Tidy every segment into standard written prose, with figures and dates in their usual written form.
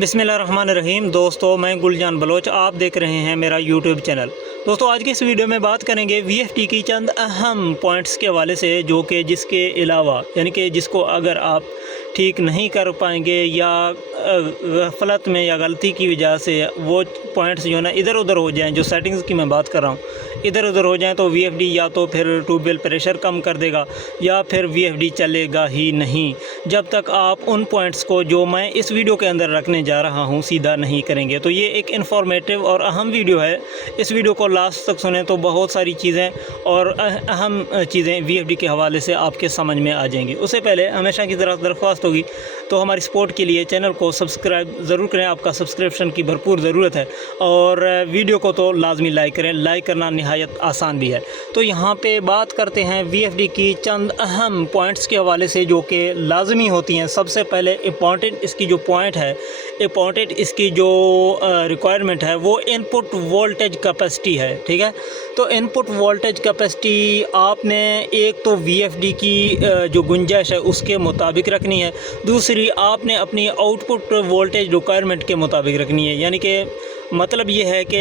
बिस्मिल्लाहिर्रहमानिर्रहीम। दोस्तों, मैं गुलजान बलोच, आप देख रहे हैं मेरा यूट्यूब चैनल। दोस्तों, आज की इस वीडियो में बात करेंगे वीएफडी की चंद अहम पॉइंट्स के हवाले से, जो कि जिसके अलावा यानी कि जिसको अगर आप ठीक नहीं कर पाएंगे या गफलत में या गलती की वजह से वो पॉइंट्स जो है ना इधर उधर हो जाएं, जो सेटिंग्स की मैं बात कर रहा हूँ इधर उधर हो जाएं, तो वीएफडी या तो फिर ट्यूबवेल प्रेशर कम कर देगा या फिर वीएफडी चलेगा ही नहीं, जब तक आप उन पॉइंट्स को जो मैं इस वीडियो के अंदर रखने जा रहा हूँ सीधा नहीं करेंगे। तो ये एक इन्फॉर्मेटिव और अहम वीडियो है। इस वीडियो को लास्ट तक सुने तो बहुत सारी चीज़ें और अहम चीज़ें वीएफडी के हवाले से आपके समझ में आ जाएंगी। उससे पहले हमेशा की तरह दरख्वास्त होगी तो हमारी सपोर्ट के लिए चैनल को सब्सक्राइब ज़रूर करें। आपका सब्सक्रिप्शन की भरपूर ज़रूरत है और वीडियो को तो लाजमी लाइक करें। लाइक करना नहायत आसान भी है। तो यहाँ पे बात करते हैं वीएफडी की चंद अहम पॉइंट्स के हवाले से जो कि लाजमी होती हैं। सबसे पहले इम्पॉर्टेंट इसकी जो पॉइंट है, इम्पॉर्टेंट इसकी जो रिक्वायरमेंट है वो इनपुट वोल्टेज कैपेसिटी है। ठीक है, तो इनपुट वोल्टेज कैपेसिटी आपने एक तो वीएफडी की जो गुंजाइश है उसके मुताबिक रखनी है, दूसरी आपने अपनी आउटपुट वोल्टेज रिक्वायरमेंट के मुताबिक रखनी है। यानी कि मतलब ये है कि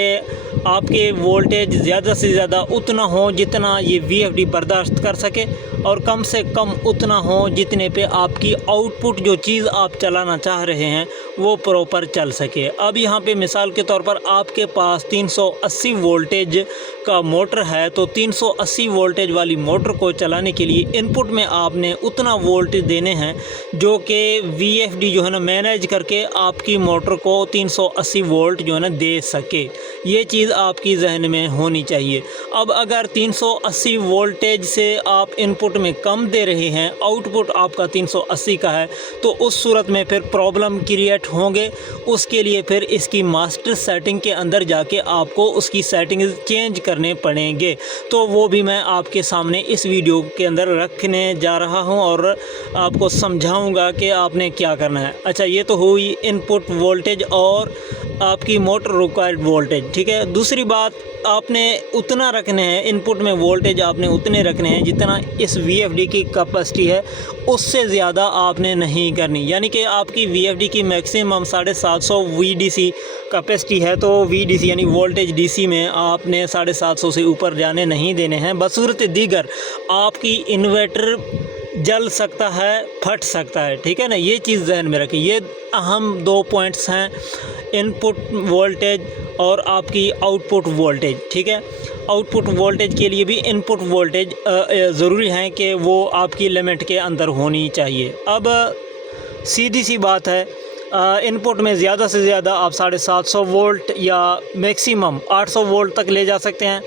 आपके वोल्टेज ज़्यादा से ज़्यादा उतना हो जितना ये वीएफडी बर्दाश्त कर सके और कम से कम उतना हो जितने पे आपकी आउटपुट जो चीज़ आप चलाना चाह रहे हैं वो प्रॉपर चल सके। अब यहाँ पे मिसाल के तौर पर आपके पास 380 वोल्टेज का मोटर है, तो 380 वोल्टेज वाली मोटर को चलाने के लिए इनपुट में आपने उतना वोल्टेज देने हैं जो कि वीएफडी जो है ना मैनेज करके आपकी मोटर को 380 वोल्ट जो है ना दे सके। ये चीज़ आपकी जहन में होनी चाहिए। अब अगर 380 वोल्टेज से आप इनपुट में कम दे रहे हैं, आउटपुट आपका 380 का है, तो उस सूरत में फिर प्रॉब्लम क्रिएट होंगे। उसके लिए फिर इसकी मास्टर सेटिंग के अंदर जाके आपको उसकी सेटिंग्स चेंज करने पड़ेंगे। तो वो भी मैं आपके सामने इस वीडियो के अंदर रखने जा रहा हूं और आपको समझाऊंगा कि आपने क्या करना है। अच्छा, ये तो हुई इनपुट वोल्टेज और आपकी मोटर रिक्वायर्ड वोल्टेज। ठीक है, दूसरी बात आपने उतना रखने हैं, इनपुट में वोल्टेज आपने उतने रखने हैं जितना इस वीएफडी की कैपेसिटी है, उससे ज़्यादा आपने नहीं करनी। यानी कि आपकी वीएफडी की मैक्सिमम 750 वीडीसी कैपेसिटी है, तो वीडीसी यानी वोल्टेज डीसी में आपने 750 से ऊपर जाने नहीं देने हैं। बसूरत दीगर आपकी इन्वर्टर जल सकता है, फट सकता है। ठीक है ना, ये चीज़ जहन में रखें। ये अहम दो पॉइंट्स हैं, इनपुट वोल्टेज और आपकी आउटपुट वोल्टेज। ठीक है, आउटपुट वोल्टेज के लिए भी इनपुट वोल्टेज ज़रूरी है कि वो आपकी लिमिट के अंदर होनी चाहिए। अब सीधी सी बात है, इनपुट में ज़्यादा से ज़्यादा आप 750 वोल्ट या मैक्सिमम 800 वोल्ट तक ले जा सकते हैं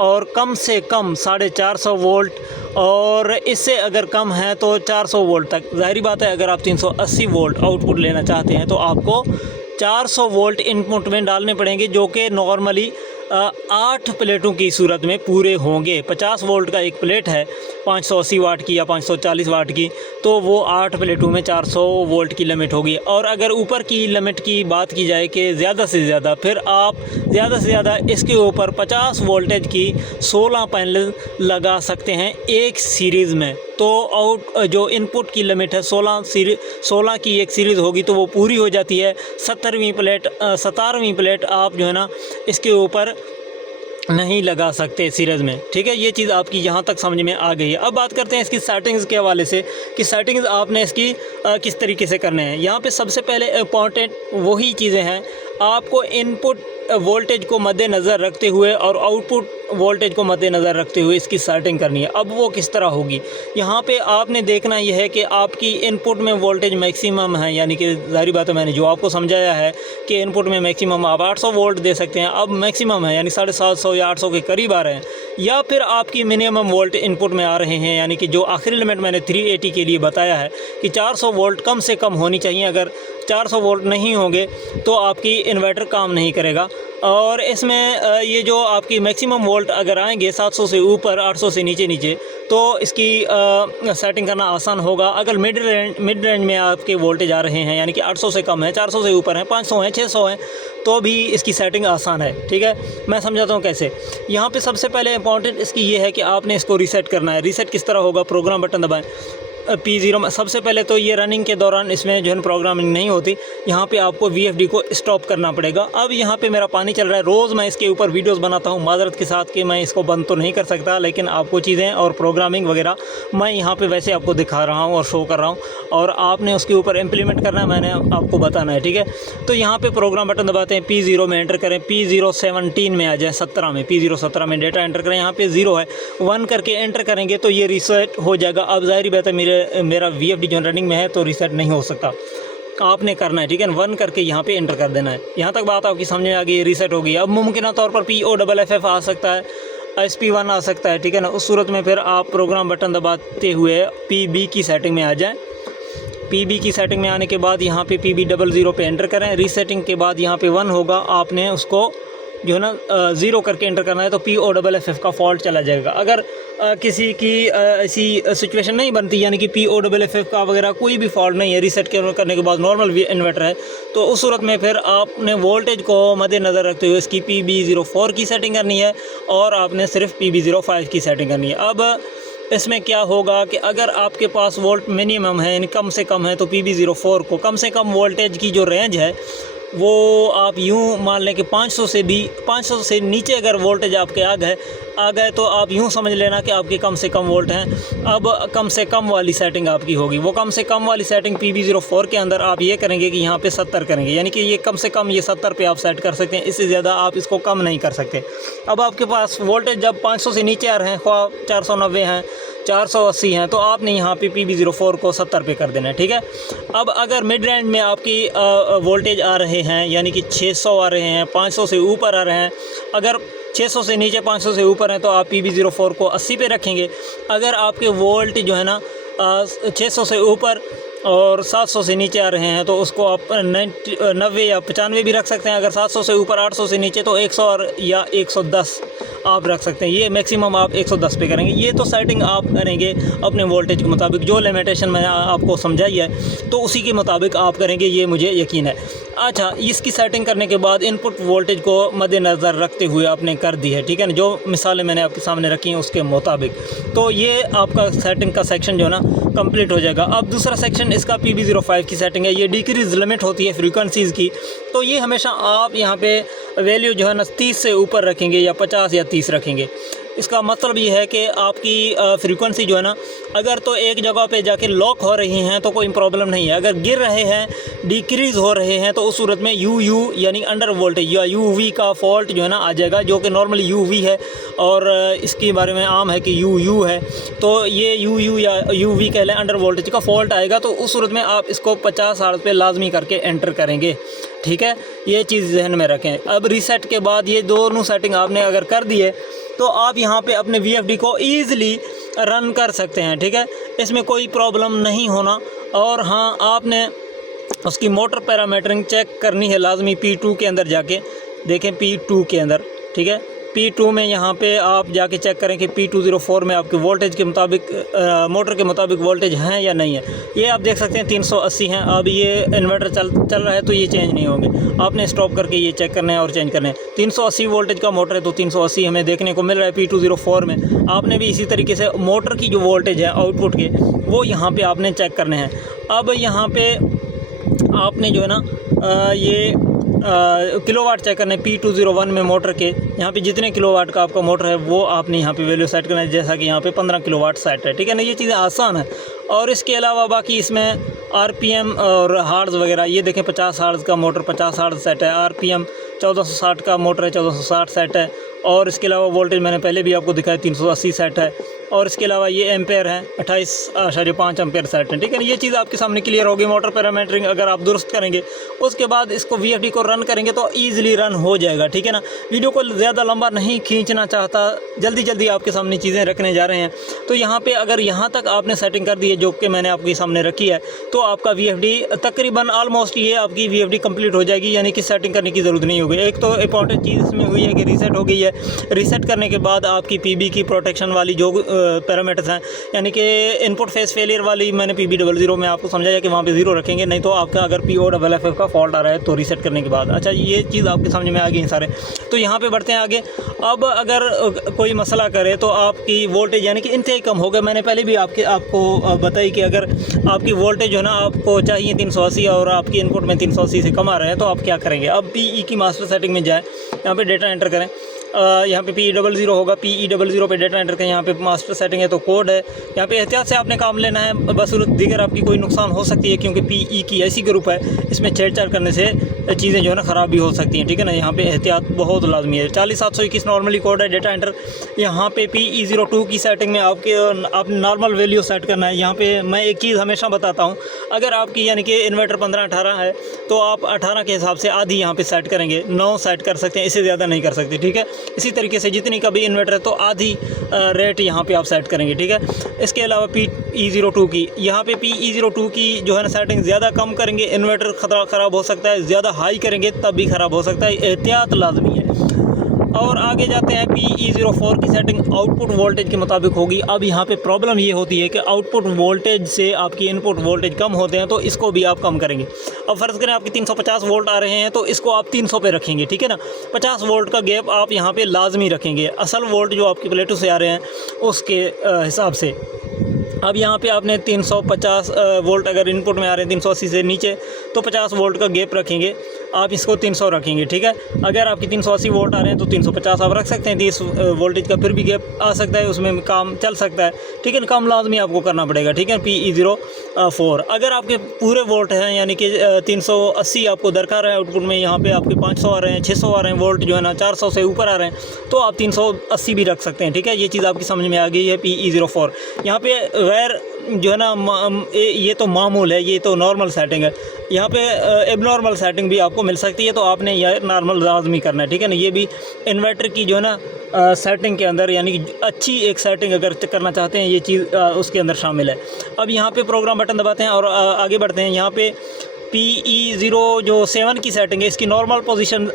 और कम से कम 450 वोल्ट, और इससे अगर कम है तो 400 वोल्ट तक। ज़ाहिर बात है, अगर आप 380 वोल्ट आउटपुट लेना चाहते हैं तो आपको 400 वोल्ट इनपुट में डालने पड़ेंगे, जो कि नॉर्मली 8 प्लेटों की सूरत में पूरे होंगे। 50 वोल्ट का एक प्लेट है 580 वाट की या 540 वाट की, तो वो 8 प्लेटों में 400 वोल्ट की लिमिट होगी। और अगर ऊपर की लिमिट की बात की जाए कि ज़्यादा से ज़्यादा, फिर आप ज़्यादा से ज़्यादा इसके ऊपर 50 वोल्टेज की 16 पैनल लगा सकते हैं एक सीरीज़ में। तो जो इनपुट की लिमिट है 16 की एक सीरीज़ होगी तो वो पूरी हो जाती है। 17वीं प्लेट आप जो है ना इसके ऊपर नहीं लगा सकते सीरीज़ में। ठीक है, ये चीज़ आपकी यहाँ तक समझ में आ गई है। अब बात करते हैं इसकी सेटिंग्स के हवाले से कि सेटिंग्स आपने इसकी किस तरीके से करने हैं। यहाँ पे सबसे पहले इम्पॉर्टेंट वही चीज़ें हैं, आपको इनपुट वोल्टेज को मद्देनज़र रखते हुए और आउटपुट वोल्टेज को मद्देनज़र रखते हुए इसकी सेटिंग करनी है। अब वो किस तरह होगी, यहाँ पे आपने देखना यह है कि आपकी इनपुट में वोल्टेज मैक्सिमम है, यानी कि ज़ाहिर बात है मैंने जो आपको समझाया है कि इनपुट में मैक्सिमम आप 800 वोल्ट दे सकते हैं। अब मैक्सिमम है यानी 750 या 800 के करीब आ रहे हैं, या फिर आपकी मिनिमम वोल्ट इनपुट में आ रहे हैं, यानी कि जो आखिरी लिमिट मैंने 380 के लिए बताया है कि 400 वोल्ट कम से कम होनी चाहिए। अगर 400 वोल्ट नहीं होंगे तो आपकी इन्वर्टर काम नहीं करेगा। और इसमें ये जो आपकी मैक्सिमम वोल्ट अगर आएंगे 700 से ऊपर, 800 से नीचे, तो इसकी सेटिंग करना आसान होगा। अगर मिड रेंज में आपके वोल्टेज आ रहे हैं, यानी कि 800 से कम है, 400 से ऊपर है, 500 है, 600 है, तो भी इसकी सेटिंग आसान है। ठीक है, मैं समझाता हूँ कैसे। यहाँ पे सबसे पहले इंपॉर्टेंट इसकी ये है कि आपने इसको रीसेट करना है। रीसेट किस तरह होगा, प्रोग्राम बटन दबाएं, P0 सबसे पहले तो ये रनिंग के दौरान इसमें जो है प्रोग्रामिंग नहीं होती, यहाँ पे आपको VFD को स्टॉप करना पड़ेगा। अब यहाँ पे मेरा पानी चल रहा है, रोज़ मैं इसके ऊपर वीडियोस बनाता हूँ माजरत के साथ कि मैं इसको बंद तो नहीं कर सकता, लेकिन आपको चीज़ें और प्रोग्रामिंग वगैरह मैं यहाँ पे वैसे आपको दिखा रहा हूँ और शो कर रहा हूँ, और आपने उसके ऊपर इम्प्लीमेंट करना है, मैंने आपको बताना है, ठीक है। तो यहाँ पर प्रोग्राम बटन दबाते हैं, P0 में एंटर करें, P017 में आ जाए, 17 में, P017 में डेटा एंटर करें, यहाँ पे 0 है, 1 करके एंटर करेंगे तो ये रीसेट हो जाएगा। अब ज़ाहिर बात है मेरा VFD जो रनिंग में है तो रीसेट नहीं हो सकता, आपने करना है, ठीक है। 1 करके यहाँ पे एंटर कर देना है। यहाँ तक बात आपकी समझ में आ गई, रीसेट हो गई। अब मुमकिन तौर पर POFF आ सकता है, SP1 आ सकता है, ठीक है ना। उस सूरत में फिर आप प्रोग्राम बटन दबाते हुए PB की सेटिंग में आ जाएँ। PB की सेटिंग में आने के बाद यहाँ पे PB00 पे एंटर करें। रीसेटिंग के बाद यहाँ पे 1 होगा, आपने उसको जो है ना 0 करके एंटर करना है, तो POFF का फॉल्ट चला जाएगा। अगर किसी की ऐसी सिचुएशन नहीं बनती, यानी कि POFF का वगैरह कोई भी फॉल्ट नहीं है, रीसेट करने के बाद नॉर्मल इन्वर्टर है, तो उस सूरत में फिर आपने वोल्टेज को मद्देनज़र रखते हुए इसकी PB04 की सेटिंग करनी है और आपने सिर्फ PB05 की सेटिंग करनी है। अब इसमें क्या होगा कि अगर आपके पास वोल्ट मिनिमम है, यानी कम से कम है, तो PB04 को कम से कम वोल्टेज की जो रेंज है वो आप यूँ मान लें कि 500 से नीचे अगर वोल्टेज आपके आ गए तो आप यूँ समझ लेना कि आपके कम से कम वोल्ट हैं। अब कम से कम वाली सेटिंग आपकी होगी, वो कम से कम वाली सेटिंग PB04 के अंदर आप ये करेंगे कि यहाँ पे 70 करेंगे, यानी कि ये कम से कम ये 70 पे आप सेट कर सकते हैं, इससे ज़्यादा आप इसको कम नहीं कर सकते। अब आपके पास वोल्टेज जब 500 से नीचे आ रहे हैं, ख्वाह 490 हैं, 480 हैं, तो आपने यहाँ पे PB04 को 70 पे कर देना है, ठीक है। अब अगर मिड रेंज में आपकी वोल्टेज आ रहे हैं, यानी कि 600 आ रहे हैं, 500 से ऊपर आ रहे हैं, अगर 600 से नीचे 500 से ऊपर हैं तो आप PB04 को 80 पे रखेंगे। अगर आपके वोल्ट जो है ना 600 से ऊपर और 700 से नीचे आ रहे हैं तो उसको आप 90 या 95 भी रख सकते हैं। अगर 700 से ऊपर 800 से नीचे तो 100 या 110 आप रख सकते हैं। ये मैक्सिमम आप 110 पे करेंगे। ये तो सेटिंग आप करेंगे अपने वोल्टेज के मुताबिक, जो लिमिटेशन मैंने आपको समझाई है तो उसी के मुताबिक आप करेंगे, ये मुझे यकीन है। अच्छा, इसकी सेटिंग करने के बाद इनपुट वोल्टेज को मद्देनज़र रखते हुए आपने कर दी है, ठीक है ना, जो मिसालें मैंने आपके सामने रखी हैं उसके मुताबिक, तो ये आपका सेटिंग का सेक्शन जो है ना कंप्लीट हो जाएगा। अब दूसरा सेक्शन इसका PB05 की सेटिंग है। ये डिक्रीज लिमिट होती है फ्रीक्वेंसीज़ की, तो ये हमेशा आप यहाँ पे वैल्यू जो है ना 30 से ऊपर रखेंगे या 50 या 30 रखेंगे। इसका मतलब ये है कि आपकी फ्रीक्वेंसी जो है ना, अगर तो एक जगह पे जाके लॉक हो रही हैं तो कोई प्रॉब्लम नहीं है, अगर गिर रहे हैं, डिक्रीज़ हो रहे हैं, तो उस सूरत में UU यानी अंडर वोल्टेज या UV का फॉल्ट जो है ना आ जाएगा, जो कि नॉर्मली UV है और इसके बारे में आम है कि UU है। तो ये UU या UV कह लें, अंडर वोल्टेज का फॉल्ट आएगा, तो उस सूरत में आप इसको 50 हर्ट्ज़ पे लाजमी करके एंटर करेंगे, ठीक है। ये चीज़ जहन में रखें। अब रीसेट के बाद ये दोनों सेटिंग आपने अगर कर दी है तो आप यहाँ पे अपने VFD को ईज़िली रन कर सकते हैं, ठीक है। इसमें कोई प्रॉब्लम नहीं होना। और हाँ, आपने उसकी मोटर पैरामीटरिंग चेक करनी है लाजमी। P2 के अंदर जाके देखें, P2 के अंदर, ठीक है, P2 में यहाँ पे आप जाके चेक करें कि P204 में आपके वोल्टेज के मुताबिक मोटर के मुताबिक वोल्टेज हैं या नहीं है। ये आप देख सकते हैं 380 हैं। अब ये इन्वर्टर चल रहा है तो ये चेंज नहीं होंगे, आपने स्टॉप करके ये चेक करना है और चेंज करना है। 380 वोल्टेज का मोटर है तो 380 हमें देखने को मिल रहा है P204 में। आपने भी इसी तरीके से मोटर की जो वोल्टेज है आउटपुट के, वो यहाँ पर आपने चेक करने हैं। अब यहाँ पर आपने जो है ना ये किलोवाट चेक करना है। P201 में मोटर के यहाँ पे जितने किलोवाट का आपका मोटर है वो आपने यहाँ पे वैल्यू सेट करना है, जैसा कि यहाँ पे 15 किलोवाट सेट है, ठीक है ना। ये चीज़ें आसान है। और इसके अलावा बाकी इसमें RPM और हार्ट्ज़ वगैरह, ये देखें 50 हार्ट्ज़ का मोटर 50 हार्ट्ज़ सेट है, RPM 1460 का मोटर है 1460 सेट है। और इसके अलावा वोल्टेज मैंने पहले भी आपको दिखाया 380 सेट है। और इसके अलावा ये एम्पेयर है 28.5 एम्पेयर सेट है, ठीक है ना। ये चीज़ आपके सामने क्लियर होगी। मोटर पैरामीटरिंग अगर आप दुरुस्त करेंगे, उसके बाद इसको VFD को रन करेंगे तो ईज़िली रन हो जाएगा, ठीक है ना। वीडियो को ज़्यादा लंबा नहीं खींचना चाहता, जल्दी आपके सामने चीज़ें रखने जा रहे हैं। तो यहाँ पे अगर यहाँ तक आपने सेटिंग कर दी है जो कि मैंने आपके सामने रखी है, तो आपका VFD तकरीबन ऑलमोस्ट ये आपकी VFD कंप्लीट हो जाएगी, यानी कि सेटिंग करने की ज़रूरत नहीं होगी। एक तो इंपॉर्टेंट चीज़ इसमें हुई है कि रीसेट हो गई है। रीसेट करने के बाद आपकी PB की प्रोटेक्शन वाली जो पैरामीटर्स हैं, यानी कि इनपुट फेस फेलियर वाली मैंने PB00 में आपको समझाया कि वहाँ पे 0 रखेंगे, नहीं तो आपका अगर POFF का फॉल्ट आ रहा है तो रीसेट करने के बाद। अच्छा, ये चीज़ आपके समझ में आ गई सारे। तो यहाँ पे बढ़ते हैं आगे। अब अगर कोई मसला करे तो आपकी वोल्टेज यानी कि इंतहाई कम हो गया। मैंने पहले भी आपको बताई कि अगर आपकी वोल्टेज जो है ना आपको चाहिए 380 और आपकी इनपुट में 380 से कम आ रहे हैं तो आप क्या करेंगे। अब PE की मास्टर सेटिंग में जाएँ, यहाँ पे डेटा एंटर करें। यहाँ पे PE00 होगा, PE00 पे डेटा एंटर करें। यहाँ पे मास्टर सेटिंग है तो कोड है। यहाँ पे एहतियात से आपने काम लेना है, बसूरत दीगर आपकी कोई नुकसान हो सकती है, क्योंकि PE की ऐसी ग्रुप है, इसमें छेड़छाड़ करने से चीज़ें जो है ना ख़राब भी हो सकती हैं, ठीक है ना। यहाँ पे एहतियात बहुत लाजमी है। 40721 नॉर्मली कोड है, डेटा एंटर। यहाँ पे PE02 की सेटिंग में आपने नॉर्मल वैल्यू सेट करना है। यहाँ पे मैं एक चीज़ हमेशा बताता हूँ, अगर आपकी यानी कि इन्वर्टर 15-18 है तो आप 18 के हिसाब से आधी यहाँ पे सेट करेंगे, 9 सेट कर सकते हैं, इससे ज़्यादा नहीं कर सकते, ठीक है। इसी तरीके से जितनी का भी इन्वर्टर है तो आधी रेट यहाँ पे आप सेट करेंगे, ठीक है। इसके अलावा PE02 की, यहाँ पे PE02 की जो है ना सेटिंग ज़्यादा कम करेंगे इन्वर्टर ख़राब हो सकता है, ज़्यादा हाई करेंगे तब भी ख़राब हो सकता है, एहतियात लाजमी है। और आगे जाते हैं, PE04 की सेटिंग आउटपुट वोल्टेज के मुताबिक होगी। अब यहाँ पे प्रॉब्लम ये होती है कि आउटपुट वोल्टेज से आपकी इनपुट वोल्टेज कम होते हैं तो इसको भी आप कम करेंगे। अब फ़र्ज़ करें आपकी 350 वोल्ट आ रहे हैं तो इसको आप 300 पे रखेंगे, ठीक है ना। 50 वोल्ट का गैप आप यहाँ पे लाजमी रखेंगे, असल वोल्ट जो आपकी प्लेटों से आ रहे हैं उसके हिसाब से। अब यहाँ पे आपने 350 वोल्ट अगर इनपुट में आ रहे हैं 380 से नीचे तो 50 वोल्ट का गैप रखेंगे, आप इसको 300 रखेंगे, ठीक है। अगर आपकी 380 वोल्ट आ रहे हैं तो 350 आप रख सकते हैं, 30 वोल्टेज का फिर भी गैप आ सकता है, उसमें काम चल सकता है, ठीक है। कम लाजमी आपको करना पड़ेगा, ठीक है। PE04 अगर आपके पूरे वोल्ट हैं यानी कि 380 आपको दरकार है आउटपुट में, यहाँ पे आपके 500 आ रहे हैं, 600 आ रहे हैं वोल्ट जो है ना 400 से ऊपर आ रहे हैं तो आप 380 भी रख सकते हैं, ठीक है। ये चीज़ आपकी समझ में आ गई है। PE04 यहाँ पे गैर जो है ना ये तो मामूल है, ये तो नॉर्मल सेटिंग है। यहाँ पे एबनॉर्मल सेटिंग भी आपको मिल सकती है तो आपने यह नॉर्मल लाजमी करना है, ठीक है ना। ये भी इन्वर्टर की जो है ना सेटिंग के अंदर यानी कि अच्छी एक सेटिंग अगर करना चाहते हैं ये चीज़ उसके अंदर शामिल है। अब यहाँ पे प्रोग्राम बटन दबाते हैं और आगे बढ़ते हैं। यहाँ पे PE07 की सेटिंग है, इसकी नॉर्मल पोजीशन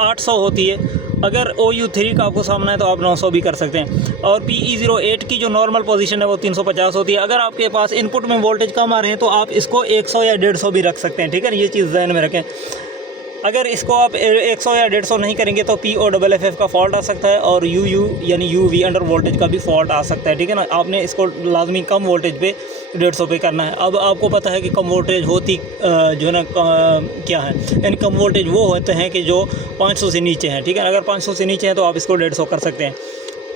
800 होती है। अगर OU3 का आपको सामना है तो आप 900 भी कर सकते हैं। और PE08 की जो नॉर्मल पोजीशन है वो 350 होती है। अगर आपके पास इनपुट में वोल्टेज कम आ रहे हैं तो आप इसको 100 या 150 भी रख सकते हैं, ठीक है। ये चीज़ ध्यान में रखें। अगर इसको आप 100 या 150 नहीं करेंगे तो POFF का फॉल्ट आ सकता है और UU यानी UV अंडर वोल्टेज का भी फॉल्ट आ सकता है, ठीक है ना। आपने इसको लाजमी कम वोल्टेज पे 150 पे करना है। अब आपको पता है कि कम वोल्टेज होती जो है ना क्या है, यानी कम वोल्टेज वो होते हैं कि जो 500 से नीचे हैं, ठीक है। अगर 500 से नीचे हैं तो आप इसको 150 कर सकते हैं,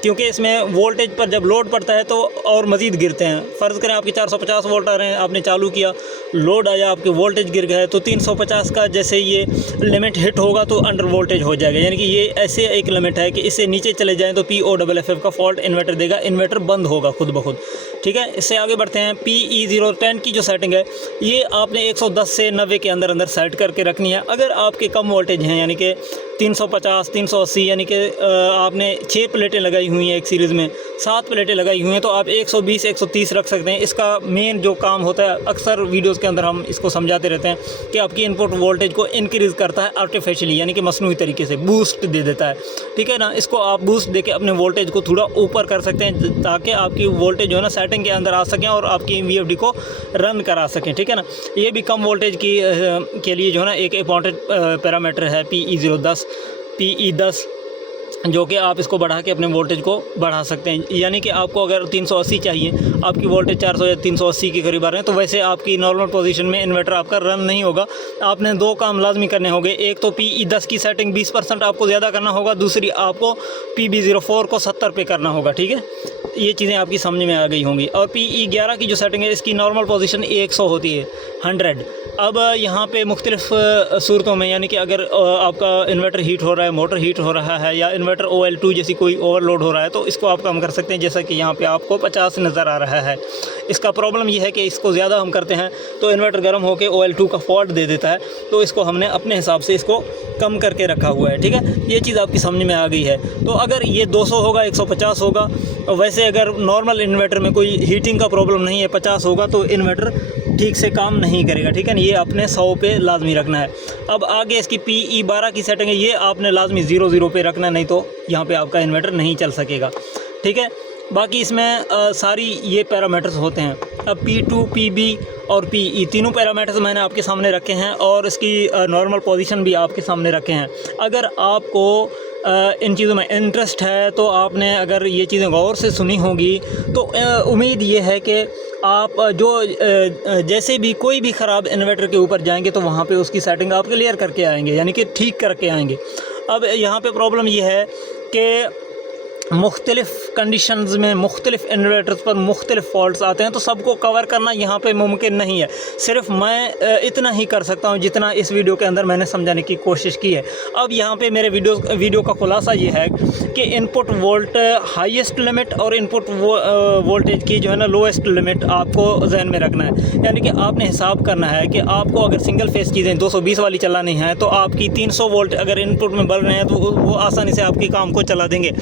क्योंकि इसमें वोल्टेज पर जब लोड पड़ता है तो और मज़ीद गिरते हैं। फ़र्ज़ करें आपके 450 वोल्ट आ रहे हैं, आपने चालू किया, लोड आया, आपके वोल्टेज गिर गया तो 350 का जैसे ये लिमिट हिट होगा तो अंडर वोल्टेज हो जाएगा, यानी कि ये ऐसे एक लिमिट है कि इससे नीचे चले जाएँ तो POFF का फॉल्ट इन्वर्टर देगा, इन्वर्टर बंद होगा खुद ब खुद, ठीक है। इससे आगे बढ़ते हैं। PE010 की जो सेटिंग है ये आपने 110 से 90 के अंदर सेट करके रखनी है। अगर आपके कम वोल्टेज हैं यानी कि 350 380 यानी कि आपने 6 प्लेटें लगाई हुई हैं एक सीरीज़ में, 7 प्लेटें लगाई हुई हैं तो आप 120 130 रख सकते हैं। इसका मेन जो काम होता है, अक्सर वीडियोस के अंदर हम इसको समझाते रहते हैं कि आपकी इनपुट वोल्टेज को इंक्रीज़ करता है आर्टिफिशियली, यानी कि मसनूई तरीके से बूस्ट दे देता है, ठीक है ना। इसको आप बूस्ट देके अपने वोल्टेज को थोड़ा ऊपर कर सकते हैं ताकि आपकी वोल्टेज जो है ना सेटिंग के अंदर आ सकें और आपकी VFD को रन करा सकें, ठीक है ना। ये भी कम वोल्टेज की के लिए जो है ना एक इंपॉर्टेंट पैरामीटर है PE10 जो कि आप इसको बढ़ा के अपने वोल्टेज को बढ़ा सकते हैं। यानी कि आपको अगर 380 चाहिए, आपकी वोल्टेज 400 या 380 के करीब आ रहे हैं तो वैसे आपकी नॉर्मल पोजीशन में इन्वर्टर आपका रन नहीं होगा। आपने 2 काम लाजमी करने होंगे, एक तो PE10 की सेटिंग 20% आपको ज़्यादा करना होगा, दूसरी आपको PB04 को 70 पे करना होगा, ठीक है। ये चीज़ें आपकी समझ में आ गई होंगी। और PE11 की जो सेटिंग है इसकी नॉर्मल पोजीशन 100 होती है, 100। अब यहाँ पे मुख्तलिफ सूरतों में यानी कि अगर आपका इन्वर्टर हीट हो रहा है, मोटर हीट हो रहा है या इन्वर्टर OL2 जैसी कोई ओवरलोड हो रहा है तो इसको आप कम कर सकते हैं। जैसा कि यहाँ पे आपको 50 नज़र आ रहा है। इसका प्रॉब्लम ये है कि इसको ज़्यादा हम करते हैं तो इन्वर्टर गर्म होकर OL2 का फॉल्ट दे देता है, तो इसको हमने अपने हिसाब से इसको कम करके रखा हुआ है, ठीक है। ये चीज़ आपकी समझ में आ गई है। तो अगर ये 200 होगा, 150 होगा, वैसे अगर नॉर्मल इन्वर्टर में कोई हीटिंग का प्रॉब्लम नहीं है, 50 होगा तो इन्वर्टर ठीक से काम नहीं करेगा, ठीक है ना। ये अपने 100 पे लाजमी रखना है। अब आगे इसकी PE12 की सेटिंग है, ये आपने लाजमी 00 पे रखना है, नहीं तो यहाँ पे आपका इन्वर्टर नहीं चल सकेगा, ठीक है। बाकी इसमें सारी ये पैरामीटर्स होते हैं। अब P2, PB और PE तीनों पैरामीटर्स मैंने आपके सामने रखे हैं और इसकी नॉर्मल पोजीशन भी आपके सामने रखे हैं। अगर आपको इन चीज़ों में इंटरेस्ट है तो आपने अगर ये चीज़ें गौर से सुनी होगी तो उम्मीद ये है कि आप जो जैसे भी कोई भी ख़राब इन्वर्टर के ऊपर जाएंगे तो वहाँ पे उसकी सेटिंग आप क्लियर करके आएंगे, यानी कि ठीक करके आएंगे। अब यहाँ पे प्रॉब्लम ये है कि मुख्तलिफ़ कंडीशंस में मुख्तलिफ़ इन्वर्टर्स पर मुख्तलिफ़ फॉल्ट्स आते हैं, तो सबको कवर करना यहाँ पे मुमकिन नहीं है। सिर्फ मैं इतना ही कर सकता हूँ जितना इस वीडियो के अंदर मैंने समझाने की कोशिश की है। अब यहाँ पे मेरे वीडियो का खुलासा ये है कि इनपुट वोल्ट हाईएस्ट लिमिट और इनपुट वोल्टेज की जो है ना लोएस्ट लिमिट आपको जहन में रखना है। यानी कि आपने हिसाब करना है कि आपको अगर सिंगल फेस चीज़ें 220 वाली चलानी है तो आपकी 300 वोल्ट अगर इनपुट में बढ़ रहे हैं तो वो आसानी से आपके काम को चला देंगे।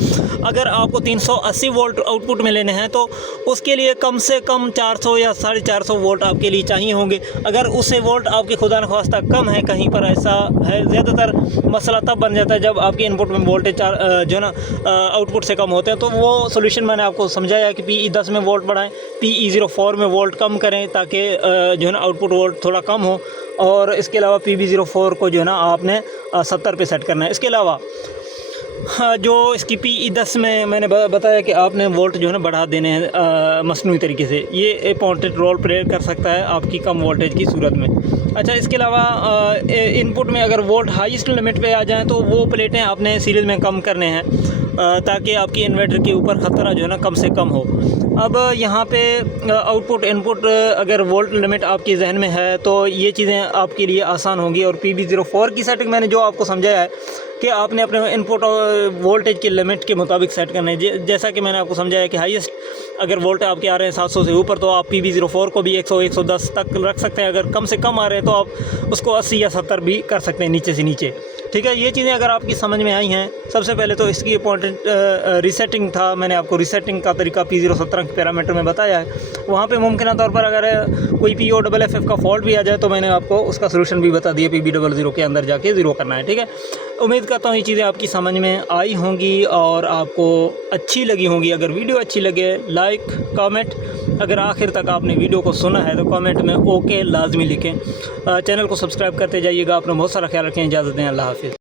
अगर आपको 380 वोल्ट आउटपुट में लेने हैं तो उसके लिए कम से कम 400 या 450 वोल्ट आपके लिए चाहिए होंगे। अगर उससे वोल्ट आपके खुदा न ख्वास्ता कम है, कहीं पर ऐसा है, ज़्यादातर मसला तब बन जाता है जब आपके इनपुट में वोल्टेज जो है ना आउटपुट से कम होते हैं। तो वो सोल्यूशन मैंने आपको समझाया कि PE10 में वोल्ट बढ़ाएं, PE04 में वोल्ट कम करें ताकि जो है ना आउटपुट वोल्ट थोड़ा कम हो, और इसके अलावा PB04 को जो है ना आपने 70 पे सेट करना है। इसके अलावा जो इसकी PE10 में मैंने बताया कि आपने वोल्ट जो है ना बढ़ा देने हैं मसनूई तरीके से, ये इम्पोर्टेंट रोल प्ले कर सकता है आपकी कम वोल्टेज की सूरत में। अच्छा, इसके अलावा इनपुट में अगर वोल्ट हाईएस्ट लिमिट पे आ जाएं तो वो प्लेटें आपने सीरीज़ में कम करने हैं ताकि आपकी इन्वर्टर के ऊपर ख़तरा जो है ना कम से कम हो। अब यहाँ पे आउटपुट इनपुट अगर वोल्ट लिमिट आपके जहन में है तो ये चीज़ें आपके लिए आसान होंगी। और PB04 की सेटिंग मैंने जो आपको समझाया है कि आपने अपने इनपुट वोल्टेज की लिमिट के मुताबिक सेट करना है। जैसा कि मैंने आपको समझाया कि हाईएस्ट अगर वोल्ट आपके आ रहे हैं 700 से ऊपर तो आप PB04 को भी 100-110 तक रख सकते हैं। अगर कम से कम आ रहे हैं तो आप उसको 80 या 70 भी कर सकते हैं नीचे से नीचे। ठीक है, ये चीज़ें अगर आपकी समझ में आई हैं, सबसे पहले तो इसकी इंपॉर्टेंट रीसेटिंग था, मैंने आपको रीसेटिंग का तरीका P017 के पैरामीटर में बताया है। वहाँ पे मुमकिन तौर पर अगर कोई POFF का फॉल्ट भी आ जाए तो मैंने आपको उसका सोल्यूशन भी बता दिया, PB00 के अंदर जाके ज़ीरो करना है। ठीक है, उम्मीद करता हूँ ये चीज़ें आपकी समझ में आई होंगी और आपको अच्छी लगी होंगी। अगर वीडियो अच्छी लगे लाइक कमेंट, अगर आखिर तक आपने वीडियो को सुना है तो कमेंट में ओके लाजमी लिखें। चैनल को सब्सक्राइब करते जाइएगा। अपना बहुत सारा ख्याल रखें। इजाज़त दें। अल्लाह हाफ़िज़।